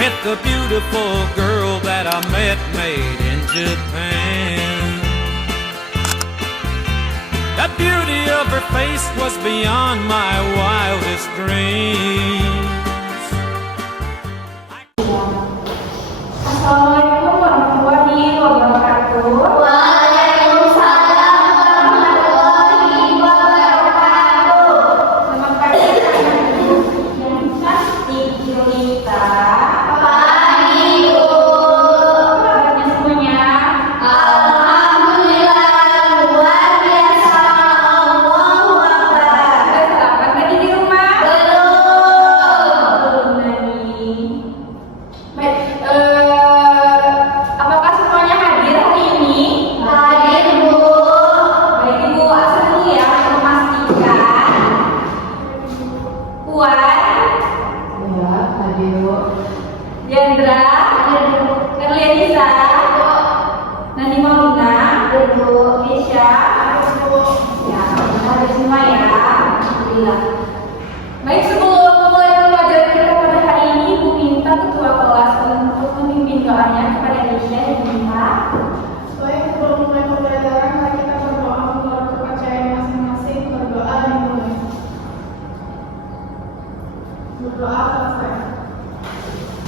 with the beautiful girl that I met made in Japan. The beauty of her face was beyond my wildest dreams. Assalamualaikum warahmatullahi wabarakatuh. Waalaikumsalam warahmatullahi wabarakatuh. Selamat pagi anak-anak yang cantik jelita. Pagi, Bu. Kabarnya semuanya? Alhamdulillah, luar biasa. Allahu Akbar. Sudah sarapan tadi di rumah? Belum. Nani. Baik, apakah semuanya hadir hari ini? Hadir, Bu. Baik, Ibu asal dulu ya untuk memastikan. Puan, Ya, hadir Bu. Diandra, Hadir, Bu. Erlianisa, Nani Maulina, Hadir, Bu. Keisha, ya, hadir semua ya. Alhamdulillah. Baik, sebelum memulai pembelajaran kita pada hari ini, Ibu minta ketua kelas untuk memimpin doanya kepada Keisha dan Nina. Baik, sebelum mulai pembelajaran, mari kita berdoa menurut kepercayaan masing-masing. Berdoa dimulai. Berdoa selesai.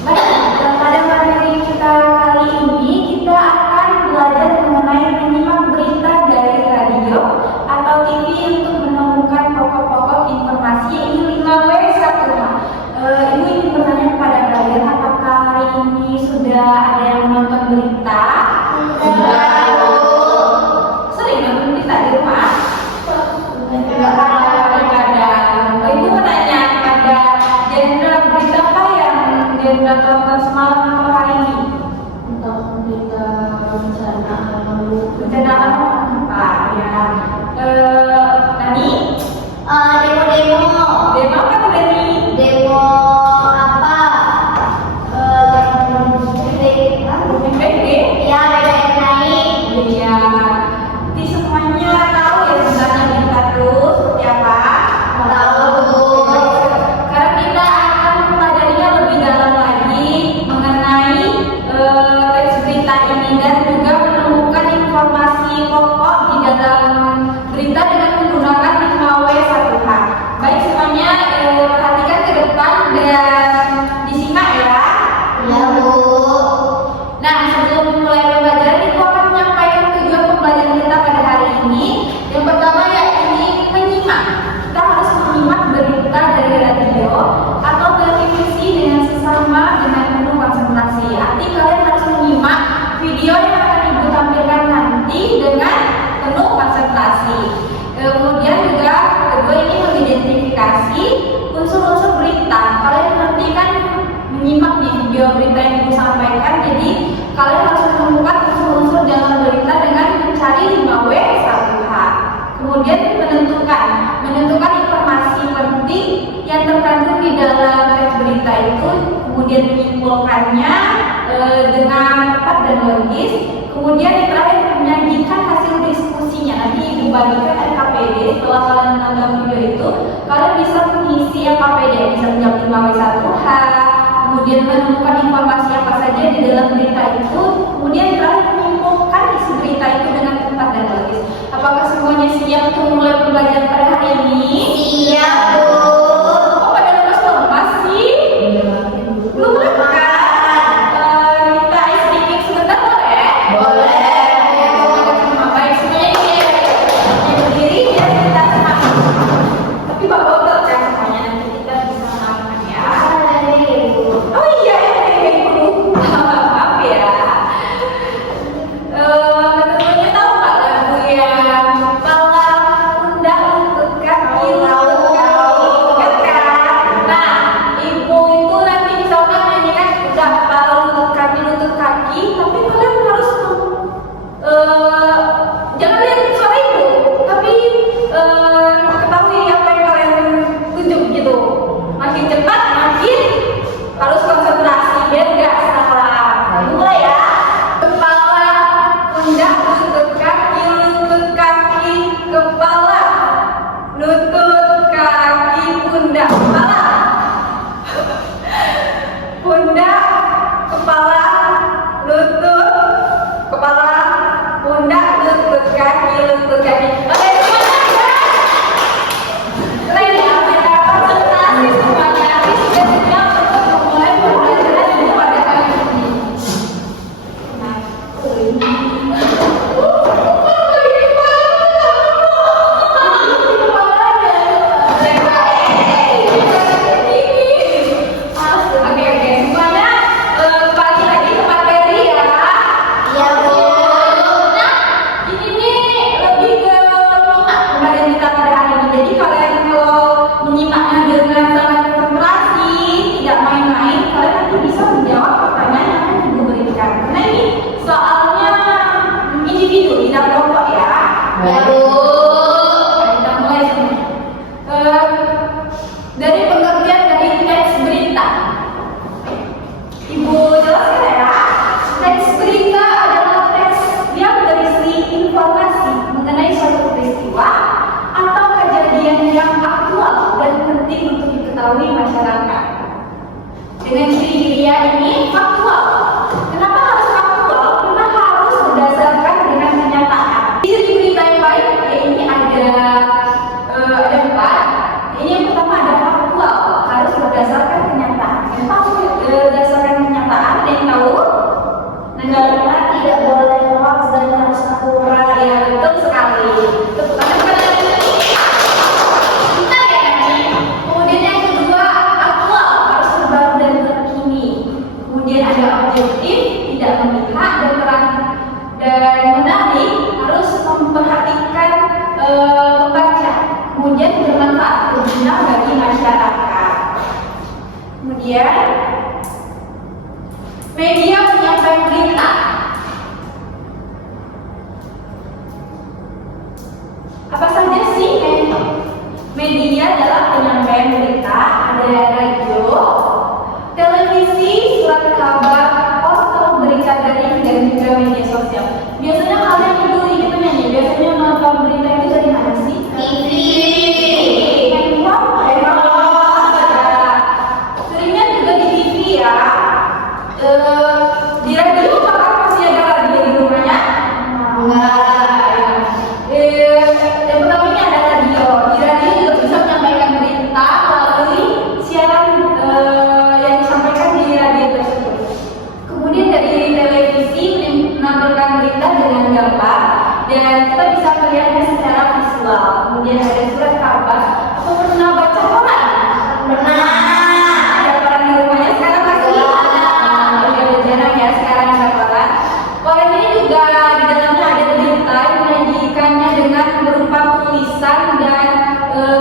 Baik, dan pada materi kita kali ini kita akan belajar mengenai menyimak berita dari radio atau TV untuk menemukan pokok-pokok informasi ini 5W1H. Ibu ingin bertanya kepada kalian, apakah hari ini sudah ada yang menonton berita? Sudah, Bu. Sering nonton berita di rumah? Tidak Kadang-kadang. Ibu mau tanya kepada genre berita apa yang genre tonton semalam atau hari ini? Untuk berita bencana alam Bencana alam apa ya? Nani? Demo-demo. Demo apa tuh Nani? Demo apa? BPD? Ya, BBM naik. Iya. Nanti semuanya tahu ya sebenarnya berita itu seperti apa? Tahu, Bu. Sekarang kita akan mempelajarinya lebih dalam lagi mengenai teks berita ini dan juga menemukan informasi pokok di dalam berita dengan menggunakan 5W1H. Baik semuanya, perhatikan ke depan dan disimak ya. Ya, Bu. Nah, sebelum memulai pembelajaran, Ibu akan menyampaikan tujuan pembelajaran kita pada hari ini. Yang pertama yakni menyimak. Kita harus menyimak berita dari radio atau televisi dengan sesama dengan penuh konsentrasi. Arti kalian harus menyimak video yang akan Ibu tampilkan nanti dengan penuh konsentrasi. Kemudian juga kedua ini mengidentifikasi unsur-unsur berita. Kalian nanti kan menyimak di video berita yang Ibu sampaikan, jadi kalian harus menemukan unsur-unsur dalam berita dengan mencari 5W1H. Kemudian menentukan informasi penting yang terkandung di dalam teks berita itu, kemudian menyimpulkannya dengan tepat dan logis. Kemudian yang terakhir menyajikan hasil diskusinya. Nanti Ibu bagikan LKPD. Setelah kalian menonton video itu, kalian bisa mengisi LKPD, bisa menjawab 5W1H, kemudian menemukan informasi apa saja di dalam berita itu, kemudian terakhir menyimpulkan isi berita itu dengan tepat dan logis. Apakah semuanya siap untuk memulai pembelajaran pada hari ini? Siap, Bu. Kok pada lemas-lemas sih? Belum makan? Kita ice cream sebentar boleh? Boleh. Baik, semuanya ini berdiri biar kita senang. Tapi bawa kan semuanya, nanti kita bisa makan ya. Oh iya, Ibu. Maaf ya. Teman-temannya tahu nggak lagu yang malam indah untuk kaki? Tahu. Ibu jelaskan ya. Teks berita adalah teks yang berisi informasi mengenai suatu peristiwa atau kejadian yang aktual dan penting untuk diketahui masyarakat. Dengan ciri-cirinya ini faktual. Kenapa harus faktual? Karena harus berdasarkan dengan kenyataan. Ciri berita yang baik ya ini ada 4. Ini yang pertama ada faktual, harus berdasarkan kenyataan. Kenapa harus berdasarkan kenyataan? Ada yang tahu? Negara Tidak boleh hoax dan harus akurat. ya betul sekali. Tepuk tangan kepada ini. Benar ya Nani? Kemudian yang kedua aktual, harus terbaru dan terkini. Kemudian ada objektif, tidak memihak dan terakhir dan menarik, harus memperhatikan pembaca. Kemudian bermanfaat berguna bagi masyarakat. Kemudian media menyampaikan berita. Apa saja sih media dalam penyampaian berita? Ada radio, televisi, surat kabar, pos berita daring dan juga media sosial. Biasanya kalian itu nih, biasanya nonton berita itu dari mana sih? TV. Handphone, seringnya juga di TV ya. Di radio apakah masih ada radio di rumahnya? Yang pertama ini ada radio. Di radio juga bisa menyampaikan berita melalui siaran yang disampaikan di radio tersebut. Kemudian dari televisi menampilkan berita dengan gambar dan kita bisa melihatnya secara visual. Kemudian ada surat kabar. Apa pernah baca koran? Pernah. Ada koran di rumahnya sekarang masih? Udah jarang ya sekarang ada koran. Koran ini juga di dalamnya ada berita yang menyajikannya dengan berupa tulisan dan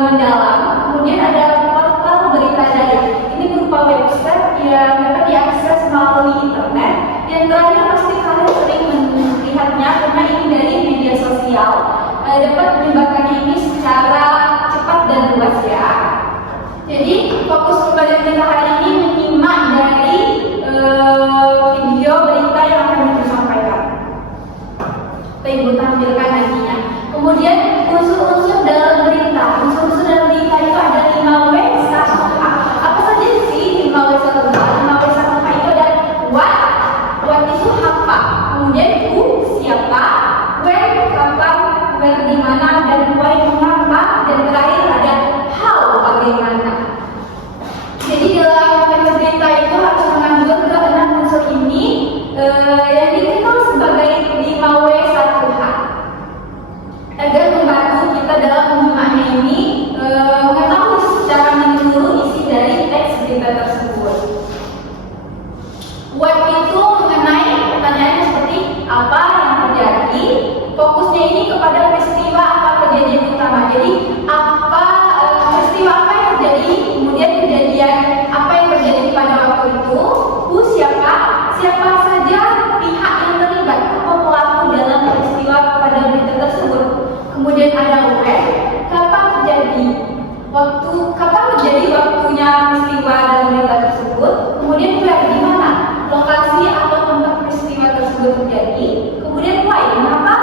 mendalam. Kemudian ada portal berita daring. Ini berupa website yang dapat diakses melalui internet. Yang terakhir pasti kalian sering melihatnya karena ini dari media sosial. Dapat menyebarkannya ini secara cepat dan luas ya. Jadi fokus kepada kita hari ini menyimak dari video berita yang akan kita sampaikan. Kita ibu tampilkan nantinya. Kemudian unsur-unsur dalam berita. Unsur-unsur dalam berita itu ada 5W, 1H. Apa saja sih 5W, 1H? 5W, 1H itu ada what itu apa. Kemudian who, siapa, when, kapan, where, di mana, dan why, mengapa, dan terakhir ada how, bagaimana. Jadi dalam berita itu harus mengandung ke-6 unsur ini yang dikenal sebagai 5W, 1H. Agar membantu kita dalam menyimaknya ini mengetahui secara menyeluruh isi dari teks berita tersebut. What itu mengenai pertanyaannya seperti apa yang terjadi, fokusnya ini kepada peristiwa atau kejadian utama. Jadi apa peristiwa apa yang terjadi, kemudian kejadian apa yang terjadi pada waktu itu, siapa saja pihak yang terlibat atau pelaku dalam peristiwa pada berita tersebut. Kemudian ada when, kapan terjadi waktunya peristiwa dalam berita tersebut. Kemudian where, di mana lokasi atau tempat peristiwa tersebut terjadi. Kemudian why, mengapa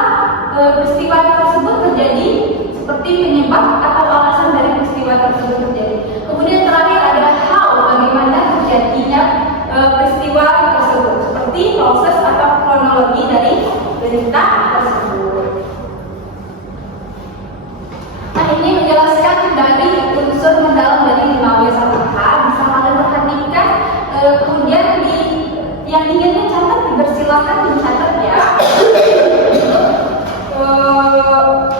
peristiwa tersebut terjadi, seperti penyebab atau alasan dari peristiwa tersebut terjadi. Kemudian terakhir ada how, bagaimana terjadinya peristiwa tersebut, seperti proses atau kronologi dari berita tersebut. Nah, ini menjelaskan dari unsur mendalam dari 5W 1H. Bisa kalian perhatikan. Kemudian yang ingin mencatat dipersilakan dicatat ya.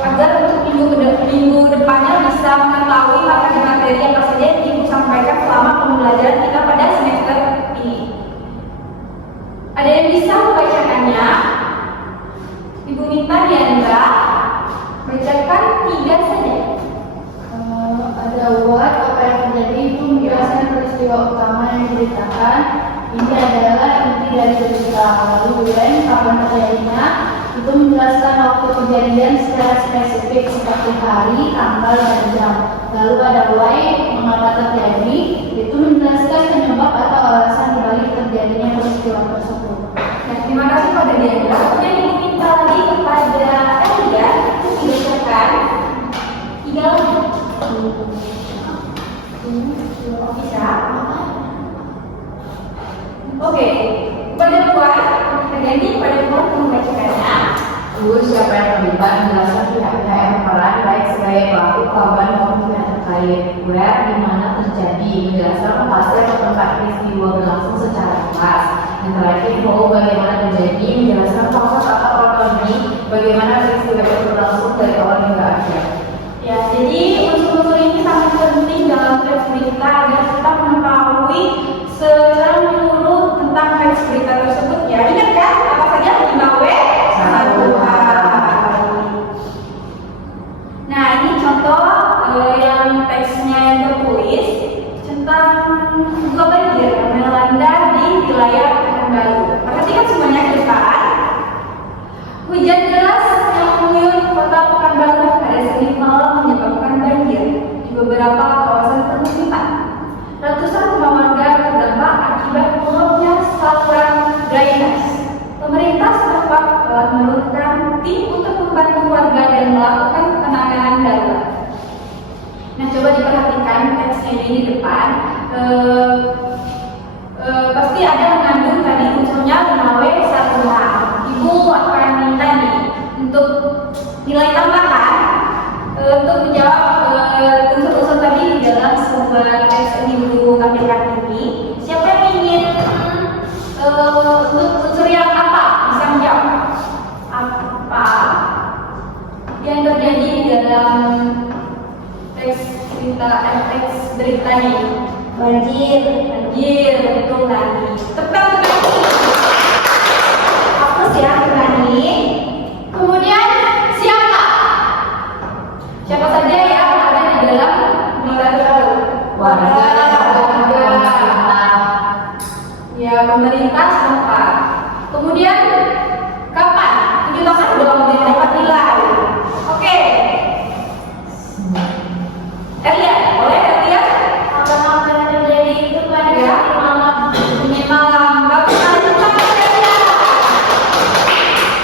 Agar untuk minggu depannya bisa mengetahui materi-materi apa saja yang ibu sampaikan selama pembelajaran kita pada semester ini. Ada yang bisa membacakannya? Ibu minta Diandra bacakan 3 saja. Ada what, apa yang terjadi itu menjelaskan peristiwa utama yang diceritakan. Ini adalah inti dari berita. Lalu when, kapan terjadinya. Itu menjelaskan waktu kejadian secara spesifik seperti hari, tanggal, dan jam. Lalu ada why, mengapa terjadi, itu menjelaskan penyebab atau alasan dibalik terjadinya peristiwa tersebut. Nah, terima kasih pada Diandra. Kemudian ibu minta lagi kepada Elia untuk dibacakan 3 lagu. Bisa? Oke, kepada Puan, terjadi pada Puan membacakannya. Siapa yang terlibat menjelaskan pihak-pihak yang berperan baik sebagai pelaku, korban maupun pihak terkait. Where, di mana terjadi, menjelaskan lokasi atau tempat peristiwa berlangsung secara jelas. Yang terakhir, how, bagaimana terjadi, menjelaskan proses atau kronologi bagaimana peristiwa itu berlangsung dari awal hingga akhir. Ya, jadi unsur-unsur ini sangat penting dalam teks berita agar kita mengetahui secara menyeluruh tentang teks berita tersebut. Ya, ingat kan apa saja 5W? Nah, ini contoh yang teksnya yang tertulis tentang gua banjir yang melanda di wilayah Pekanbaru. Perhatikan semuanya ke depan. Hujan deras yang mengguyur kota Pekanbaru pada Senin malam menyebabkan banjir di beberapa kawasan permukiman. Ratusan rumah warga terdampak akibat meluapnya saluran drainase. Pemerintah setempat telah menurunkan tim untuk membantu warga dan melakukan penanganan darurat. Nah, coba diperhatikan teksnya ini di depan. Pasti ada mengandung tadi unsurnya 5W 1H. Ibu akan minta nih untuk nilai tambahan untuk menjawab unsur-unsur tadi di dalam sebuah teks yang ibu tampilkan ini. Siapa yang ingin untuk unsur yang apa bisa menjawab? Apa yang terjadi di dalam teks berita ini? Banjir. Banjir, betul tadi. Tepat. Hapus ya, berani. Kemudian siapa? Siapa saja yang ada di dalam nilai tersebut? Warga. Ya, pemerintah setempat. Kemudian kapan? 7 tahun dong biar dapat nilai. Oke. Elia, boleh Elia? Apa yang terjadi itu pada Ya. Senin malam? Senin malam. Bagus sekali cepat Elia.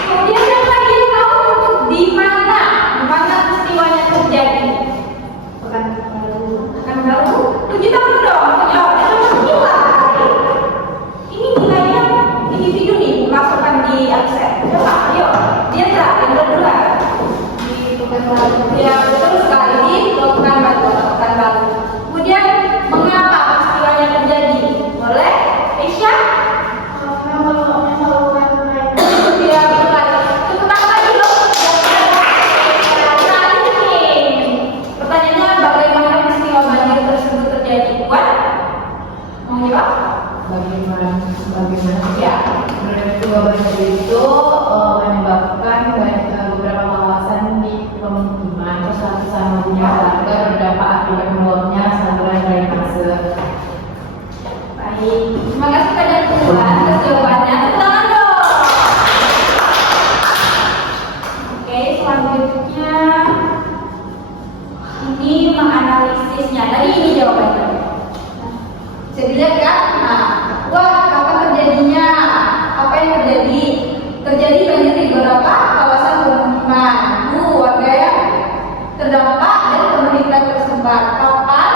Kemudian yang lagi tahu untuk di mana peristiwanya terjadi? Pekanbaru. 7 tahun dong. Jawabnya cuma nilai. Ini nilainya individu nih, masukkan di Excel. Coba, ayo. Dia yang kedua. Di Pekanbaru. Ya, betul sekali. Pekanbaru. Kemudian, mengapa peristiwanya terjadi? Boleh? Aisyah? Karena meluapnya saluran drainase. Ya, betul. Tepuk tangan lagi dong. Nah, ini. Pertanyaannya, bagaimana peristiwa banjir tersebut terjadi? Buat? Mau jawab? Bagaimana ya peristiwa banjir itu menyebabkan beberapa kawasan di pemukiman terus ratusan rumah warga berdampak akibat meluapnya saluran drainase. Baik, terima kasih pada Tuhan atas jawabannya. Tepuk tangan dong. Oke, selanjutnya ini menganalisisnya. Tadi ini jawabannya. Bisa dilihat kan? Nah, kapan terjadinya? Apa yang terjadi? Terjadi banjir di beberapa kawasan pemukiman. Warga yang terdampak dan pemerintah tersebar. Kapan?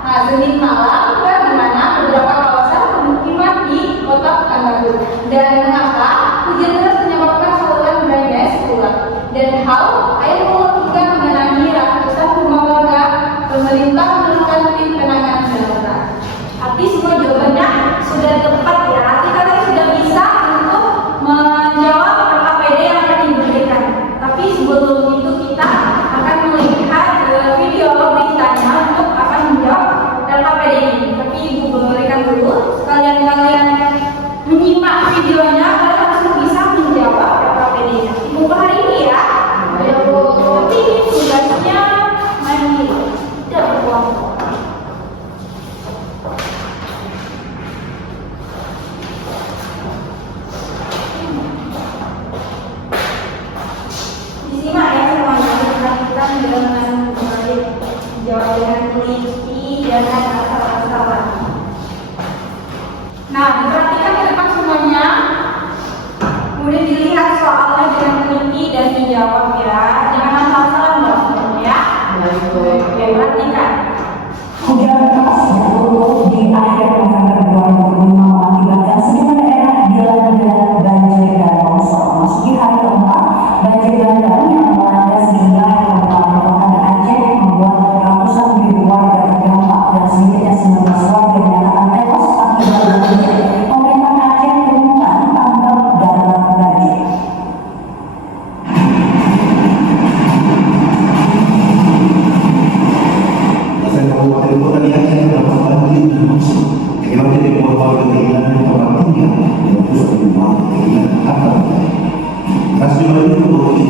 Nah, Senin malam di mana beberapa kawasan pemukiman di kota Pekanbaru. Dan mengapa hujan deras menyebabkan saluran drainase rusak? Dan how air meluap hingga mengenangi ratusan rumah warga. Pemerintah menurunkan tim penanganan darurat. Tapi semua jawabannya sudah tepat ya. Kita tadi sudah bisa untuk menjawab LKPD yang akan diberikan. Tapi sebelum itu kita akan melihat video beritanya untuk akan menjawab LKPD ini. Tapi ibu berikan dulu kalian menyimak videonya, kalian langsung bisa menjawab LKPD-nya. Ibu hari ini ya. Baik, Bu.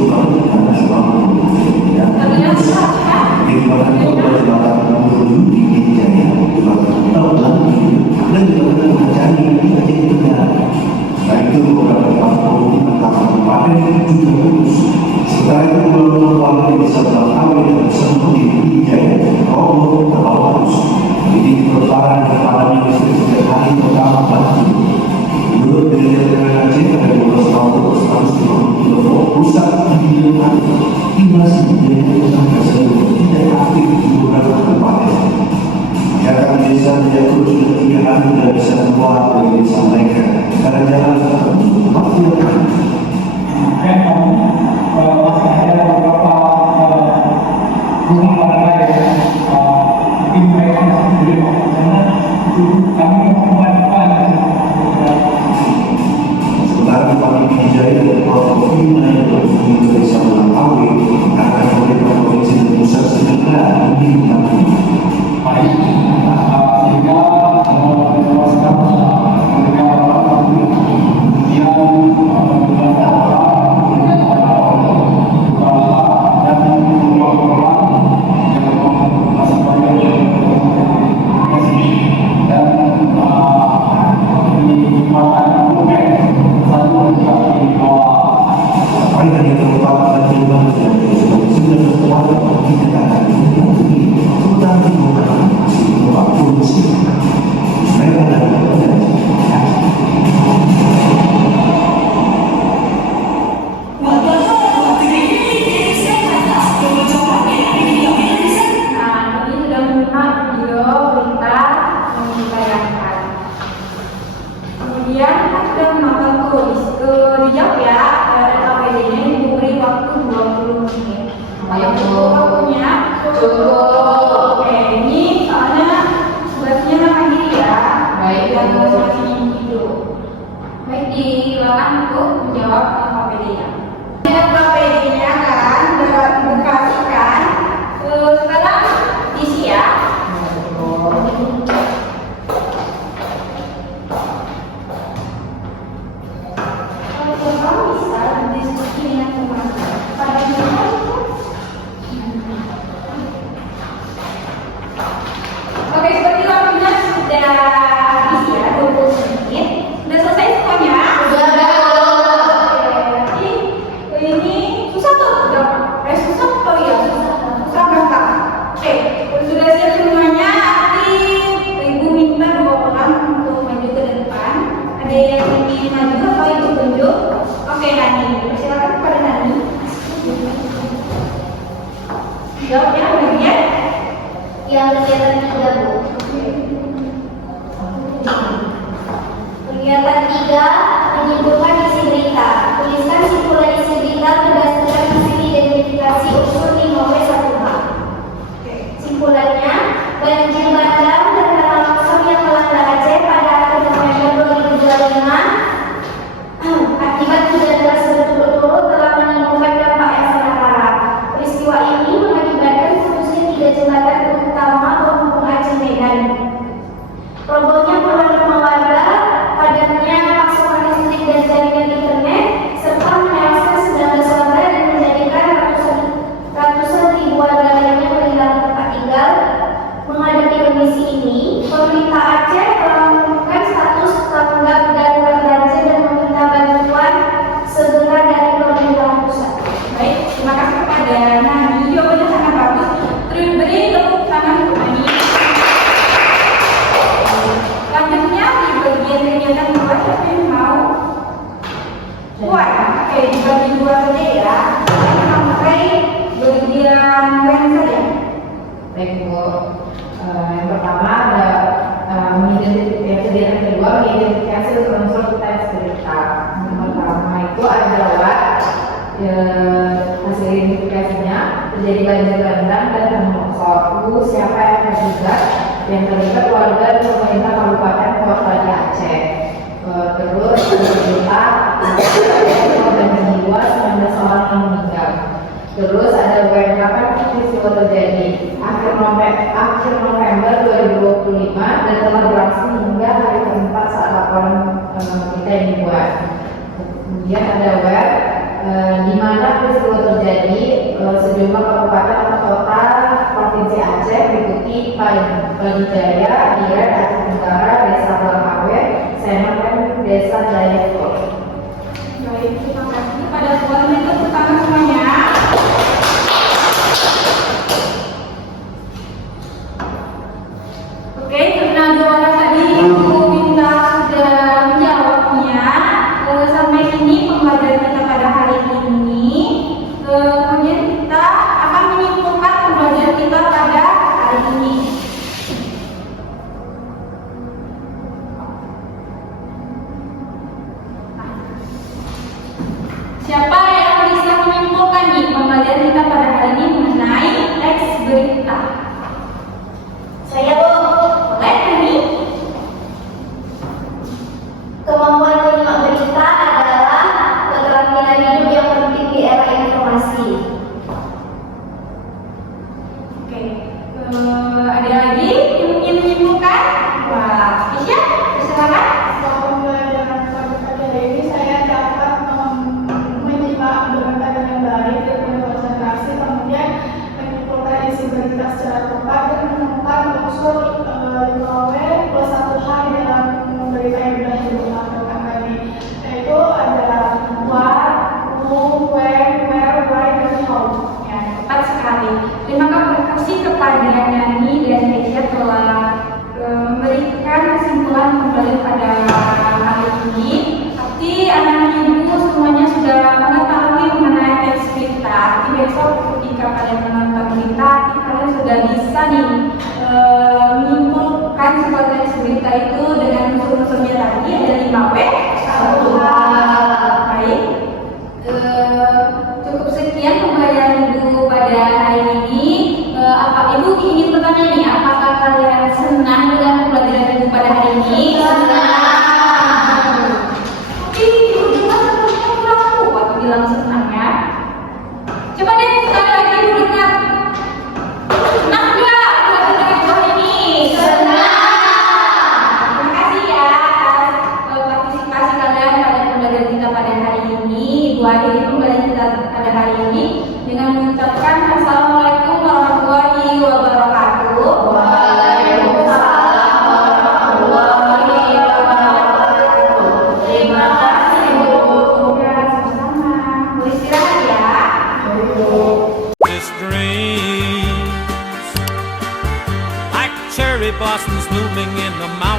kembali kepada suami. Ya. Kehidupan itu berjalan menuju di Jaya, tahun lagi dan juga mencari titik benar. Baik itu beberapa waktu tentang kemarin juga lulus. Setelah itu bulan waktu bisa berkawin dan seperti di Jaya, Robo terbawa terus. Jadi perlahan kepada istri setiap hari pertama pagi. Menurut dengan Aceh pada 12 tahun terus harus diperlukan pusat pendidikan masih menjadi sampai seluruh tidak aktif di beberapa kabupaten. Masyarakat desa menjadi sudah 3 hari tidak bisa keluar dari desa mereka karena jalan masih dekat. Masih ada beberapa rumah warga yang mungkin mereka masih belum karena kami memperbantukan. Sementara Bupati Pidijaya dan Provinsi yang berfungsi desa Melangkawi akan pemerintah provinsi dan pusat segera meningkatkan. Baik, sehingga memuaskan mereka yang Kegiatan 3, menyimpulkan isi berita. Tuliskan simpulan isi berita berdasarkan hasil identifikasi unsur 5W1H. Simpulannya, banjir bandang dan tanah longsor yang melanda Aceh pada akhir November 2025 akibat hujan deras berturut-turut telah menimbulkan dampak yang sangat parah. Peristiwa ini mengakibatkan putusnya 3 jembatan utama penghubung Aceh Medan. Robohnya puluhan rumah warga, padatnya pasokan listrik dan jaringan internet, serta menewaskan 19 warga dan menjadikan ratusan ribu warga lainnya kehilangan tempat tinggal. Menghadapi kondisi ini, pemerintah Aceh telah mengumumkan status tanggap darurat banjir dan meminta bantuan segera dari pemerintah pusat. Baik, terima kasih kepada Nani. Jawabannya sangat bagus. Beri tepuk tangan untuk Nani. Selanjutnya di bagian kegiatan 2, siapa yang mau? Puan. Oke, dibagi 2 saja ya. Sampai bagian yang saja. Baik Bu, yang pertama ada kegiatan kedua mengidentifikasi unsur teks berita. Yang pertama itu adalah hasil identifikasinya terjadi banjir bandang dan tanah longsor. Siapa yang terlibat? Yang terlibat warga dan pemerintah Kabupaten Kota di Aceh. Terus berita korban jiwa 19 orang yang meninggal. Terus ada kapan peristiwa terjadi akhir November 2025 dan telah berlangsung hingga hari keempat saat laporan kita dibuat. Kemudian ada di mana peristiwa terjadi sejumlah kabupaten atau kota provinsi Aceh meliputi Pidijaya, Diren, Aceh Tenggara, Desa Balahawe, Semen, dan Desa Jayapura. Baik, terima kasih pada suara yang pertama semuanya. Oke, karena juara tadi Ibu Minta sudah menjawabnya. Sampai ini pembelajaran kita pada hari ini. Kemudian kita akan menyimpulkan pembelajaran kita pada hari ini. Siapa yang bisa menyimpulkan nih pembelajaran kita pada hari ini mengenai teks berita? Saya Bu. Boleh nih? Kemampuan menyimak berita adalah keterampilan hidup yang penting di era informasi. Oke. Ada lagi yang ingin menyimpulkan? Wah, Isya, silakan. Setelah pembelajaran pada pagi hari ini, saya dapat menyimak berita dengan baik dan berkonsentrasi, kemudian menyimpulkan isi berita secara tepat dan menemukan unsur 5W plus 1H di dalam berita yang sudah dilakukan tadi, yaitu ada what, who, when, where, why, dan how. Ya, tepat sekali. Terima kasih kepada Nani dan Isya telah memberikan kesimpulan pembelajaran pada hari ini. Pasti anak ibu semuanya sudah mengetahui mengenai teks berita. Tapi besok ketika kalian menonton berita, kalian sudah bisa nih menyimpulkan sebuah teks berita itu dengan unsur-unsurnya tadi ada 5W, 1H. Baik. Cukup sekian pembelajaran ibu pada hari ini. Apa ibu ingin bertanya nih? Apakah kalian senang dengan pembelajaran ibu pada hari ini? Senang. Oke, ibu dengar kurang kuat bilang senang ya. Coba deh sekali lagi ibu dengar. Senang nggak pembelajaran ibu hari ini? Senang. Terima kasih ya atas partisipasi kalian pada pembelajaran kita pada hari ini. Ibu akhiri pembelajaran kita pada hari ini dengan mengucapkan assalamualaikum warahmatullahi wabarakatuh. Waalaikumsalam warahmatullahi wabarakatuh. Terima kasih Bu. Ya, sama-sama. Boleh istirahat ya. This dreams like cherry blossoms blooming in the mountains.